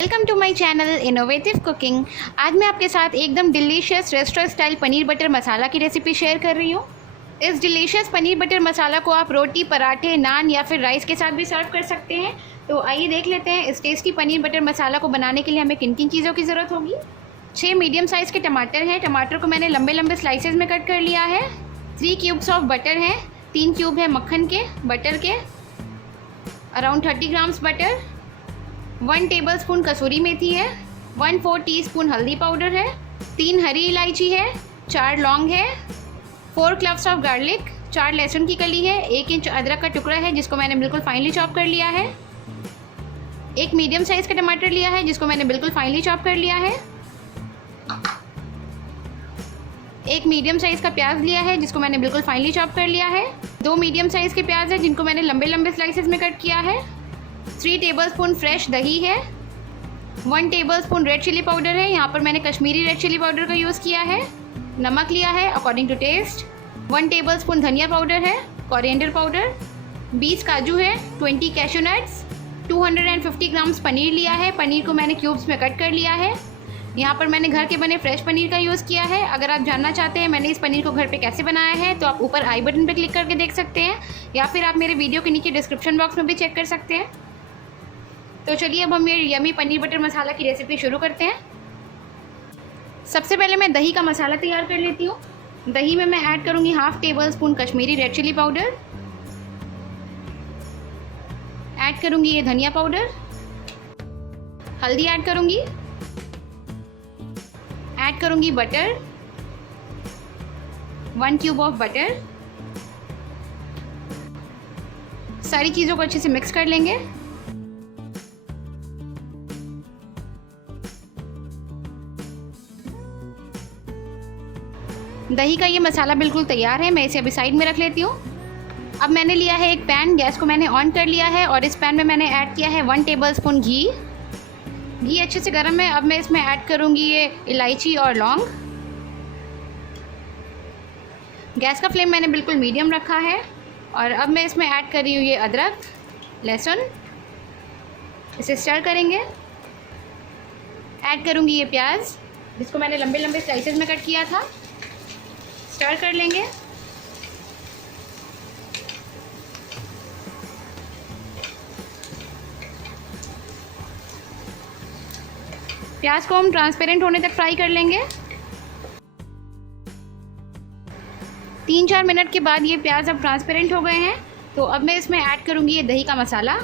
Welcome to my channel innovative cooking. आज मैं आपके साथ एकदम delicious restaurant style paneer butter masala की रेसिपी शेयर कर रही हूँ। इस डिलीशियस पनीर बटर मसाला को आप रोटी, पराठे, नान या फिर राइस के साथ भी सर्व कर सकते हैं। तो आइए देख लेते हैं इस टेस्टी पनीर बटर मसाला को बनाने के लिए हमें किन किन चीज़ों की ज़रूरत होगी। 6 मीडियम साइज़ के टमाटर हैं। टमाटर को मैंने लंबे लंबे स्लाइसेस में कट कर लिया है। 3 क्यूब्स ऑफ बटर हैं। 3 क्यूब है मक्खन के, बटर के, अराउंड 30 ग्राम्स बटर। 1 टेबलस्पून कसूरी मेथी है। 1/4 टीस्पून हल्दी पाउडर है। 3 हरी इलायची है। 4 लौंग है। 4 क्लव्स ऑफ गार्लिक। 4 लहसुन की कली है। 1 इंच अदरक का टुकड़ा है जिसको मैंने बिल्कुल फाइनली चॉप कर लिया है। 1 मीडियम साइज़ का टमाटर लिया है जिसको मैंने बिल्कुल फाइनली चॉप कर लिया है। 1 मीडियम साइज़ का प्याज लिया है जिसको मैंने बिल्कुल फाइनली चॉप कर लिया है। 2 मीडियम साइज़ के प्याज है जिनको मैंने लंबे लंबे स्लाइसेस में कट किया है। 3 टेबलस्पून फ्रेश दही है। 1 टेबलस्पून रेड चिली पाउडर है। यहाँ पर मैंने कश्मीरी रेड चिली पाउडर का यूज़ किया है। नमक लिया है अकॉर्डिंग टू टेस्ट। 1 टेबलस्पून धनिया पाउडर है। Coriander powder. 20 काजू है। 20 कैशू नट्स। 250 ग्राम्स पनीर लिया है। पनीर को मैंने क्यूब्स में कट कर लिया है। यहाँ पर मैंने घर के बने फ्रेश पनीर का यूज़ किया है। अगर आप जानना चाहते हैं मैंने इस पनीर को घर पे कैसे बनाया है तो आप ऊपर आई बटन पर क्लिक करके देख सकते हैं या फिर आप मेरे वीडियो के नीचे डिस्क्रिप्शन बॉक्स में भी चेक कर सकते हैं। तो चलिए अब हम ये यमी पनीर बटर मसाला की रेसिपी शुरू करते हैं। सबसे पहले मैं दही का मसाला तैयार कर लेती हूँ। दही में मैं ऐड करूँगी 1/2 tablespoon Kashmiri red chilli powder. Add करूँगी ये धनिया पाउडर। हल्दी ऐड करूँगी। ऐड करूँगी बटर, 1 क्यूब ऑफ बटर। सारी चीज़ों को अच्छे से मिक्स कर लेंगे। दही का ये मसाला बिल्कुल तैयार है। मैं इसे अभी साइड में रख लेती हूँ। अब मैंने लिया है एक पैन। गैस को मैंने ऑन कर लिया है और इस पैन में मैंने ऐड किया है 1 टेबलस्पून घी। घी अच्छे से गर्म है। अब मैं इसमें ऐड करूँगी ये इलायची और लौंग। गैस का फ्लेम मैंने बिल्कुल मीडियम रखा है और अब मैं इसमें ऐड कर रही हूँ ये अदरक, लहसुन। इसे स्टर करेंगे। ऐड करूँगी ये प्याज जिसको मैंने लंबे लंबे स्लाइसेस में कट किया था। स्टर कर लेंगे। प्याज को हम ट्रांसपेरेंट होने तक फ्राई कर लेंगे। 3-4 मिनट के बाद ये प्याज अब ट्रांसपेरेंट हो गए हैं तो अब मैं इसमें ऐड करूँगी ये दही का मसाला।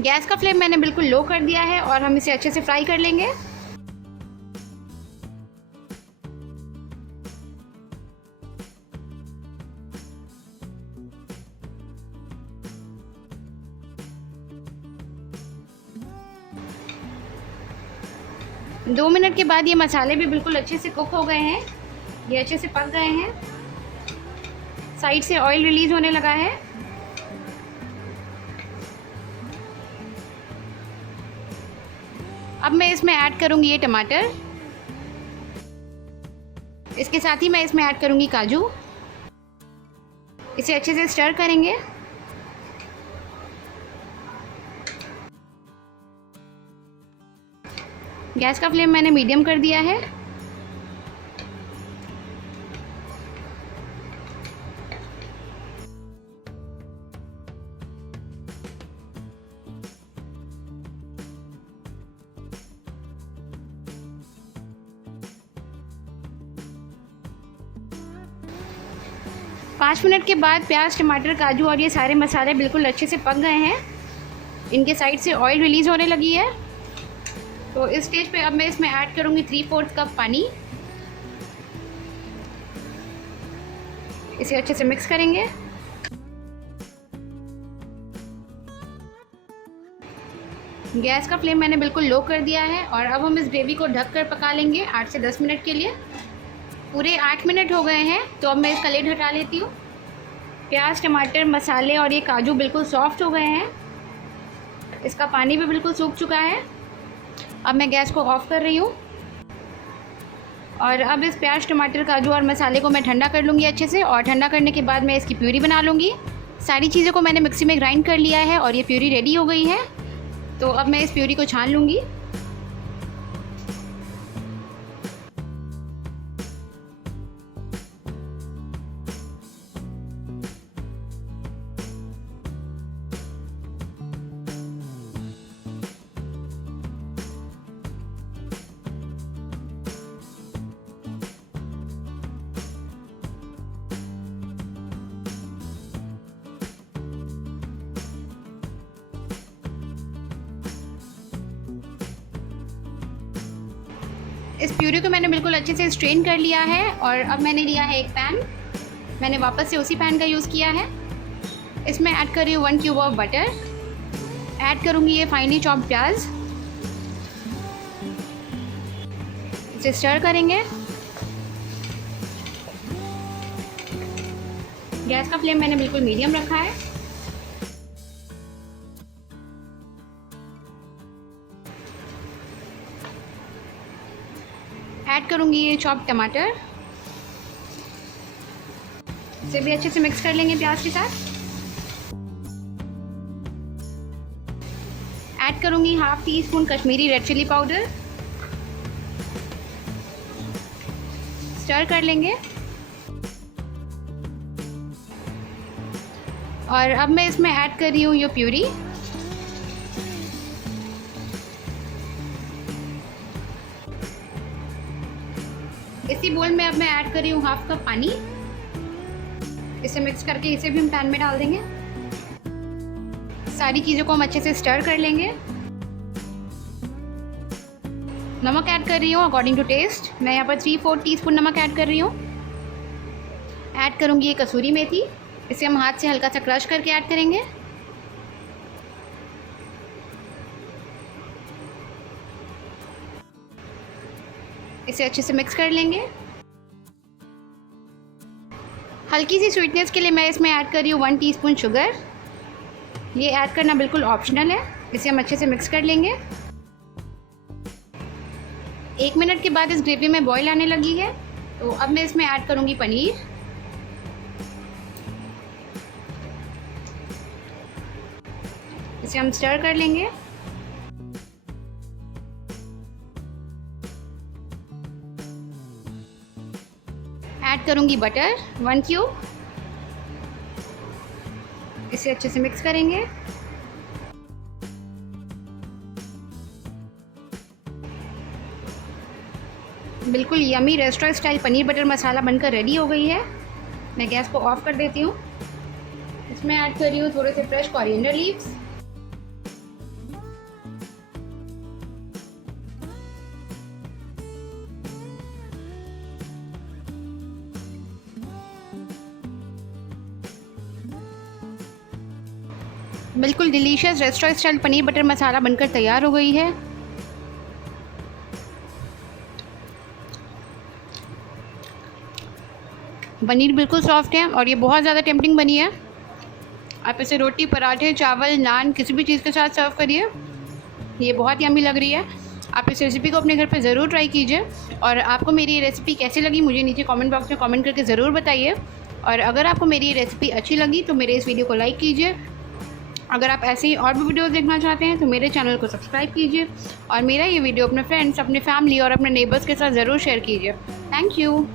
गैस का फ्लेम मैंने बिल्कुल लो कर दिया है और हम इसे अच्छे से फ्राई कर लेंगे। दो मिनट के बाद ये मसाले भी बिल्कुल अच्छे से कुक हो गए हैं। ये अच्छे से पक गए हैं। साइड से ऑयल रिलीज होने लगा है। अब मैं इसमें ऐड करूँगी ये टमाटर। इसके साथ ही मैं इसमें ऐड करूँगी काजू। इसे अच्छे से स्टर करेंगे। गैस का फ्लेम मैंने मीडियम कर दिया है। पाँच मिनट के बाद प्याज, टमाटर, काजू और ये सारे मसाले बिल्कुल अच्छे से पक गए हैं। इनके साइड से ऑयल रिलीज़ होने लगी है। तो इस स्टेज पे अब मैं इसमें ऐड करूँगी 3/4 कप पानी। इसे अच्छे से मिक्स करेंगे। गैस का फ्लेम मैंने बिल्कुल लो कर दिया है और अब हम इस ग्रेवी को ढककर पका लेंगे 8 से 10 मिनट के लिए। पूरे 8 मिनट हो गए हैं तो अब मैं इसका लिड हटा लेती हूँ। प्याज, टमाटर, मसाले और ये काजू बिल्कुल सॉफ्ट हो गए हैं। इसका पानी भी बिल्कुल सूख चुका है। अब मैं गैस को ऑफ कर रही हूँ। और अब इस प्याज, टमाटर, काजू और मसाले को मैं ठंडा कर लूँगी अच्छे से, और ठंडा करने के बाद मैं इसकी प्यूरी बना लूँगी। सारी चीज़ों को मैंने मिक्सी में ग्राइंड कर लिया है और ये प्यूरी रेडी हो गई है। तो अब मैं इस प्यूरी को छान लूँगी। इस प्यूरी को मैंने बिल्कुल अच्छे से स्ट्रेन कर लिया है और अब मैंने लिया है एक पैन। मैंने वापस से उसी पैन का यूज़ किया है। इसमें ऐड कर रही हूँ 1 क्यूब ऑफ बटर। ऐड करूँगी ये फाइनली चॉप्ड प्याज। इसे स्टर करेंगे। गैस का फ्लेम मैंने बिल्कुल मीडियम रखा है। ऐड करूँगी ये चॉप्ड टमाटर। इसे भी अच्छे से मिक्स कर लेंगे प्याज के साथ। ऐड करूँगी half teaspoon Kashmiri red chilli powder. Stir कर लेंगे। और अब मैं इसमें ऐड कर रही हूँ ये प्यूरी। इसी बोल में अब मैं ऐड कर रही हूँ हाफ कप पानी। इसे मिक्स करके इसे भी हम पैन में डाल देंगे। सारी चीज़ों को हम अच्छे से स्टर कर लेंगे। नमक ऐड कर रही हूँ अकॉर्डिंग टू टेस्ट। मैं यहाँ पर 3/4 टीस्पून नमक ऐड कर रही हूँ। ऐड करूँगी ये कसूरी मेथी। इसे हम हाथ से हल्का सा क्रश करके ऐड करेंगे। इसे अच्छे से मिक्स कर लेंगे। हल्की सी स्वीटनेस के लिए मैं इसमें ऐड कर रही हूँ 1 टीस्पून शुगर। ये ऐड करना बिल्कुल ऑप्शनल है। इसे हम अच्छे से मिक्स कर लेंगे। 1 मिनट के बाद इस ग्रेवी में बॉईल आने लगी है। तो अब मैं इसमें ऐड करूँगी पनीर। इसे हम स्टर कर लेंगे। ऐड करूँगी बटर 1 क्यूब। इसे अच्छे से मिक्स करेंगे। बिल्कुल yummy restaurant style paneer butter masala बनकर रेडी हो गई है। मैं गैस को ऑफ कर देती हूँ। इसमें ऐड कर रही हूँ थोड़े से फ्रेश कोरिएंडर लीव्स। बिल्कुल delicious restaurant style paneer butter masala बनकर तैयार हो गई है। पनीर बिल्कुल सॉफ्ट है और ये बहुत ज़्यादा टेम्पटिंग बनी है। आप इसे रोटी, पराठे, चावल, नान किसी भी चीज़ के साथ सर्व करिए। ये बहुत यम्मी लग रही है। आप इस रेसिपी को अपने घर पे ज़रूर ट्राई कीजिए। और आपको मेरी ये रेसिपी कैसी लगी मुझे नीचे कमेंट बॉक्स में कमेंट करके ज़रूर बताइए। और अगर आपको मेरी ये रेसिपी अच्छी लगी तो मेरे इस वीडियो को लाइक कीजिए। अगर आप ऐसे ही और भी वीडियोस देखना चाहते हैं तो मेरे चैनल को सब्सक्राइब कीजिए और मेरा ये वीडियो अपने फ्रेंड्स, अपने फैमिली और अपने नेबर्स के साथ ज़रूर शेयर कीजिए। Thank you.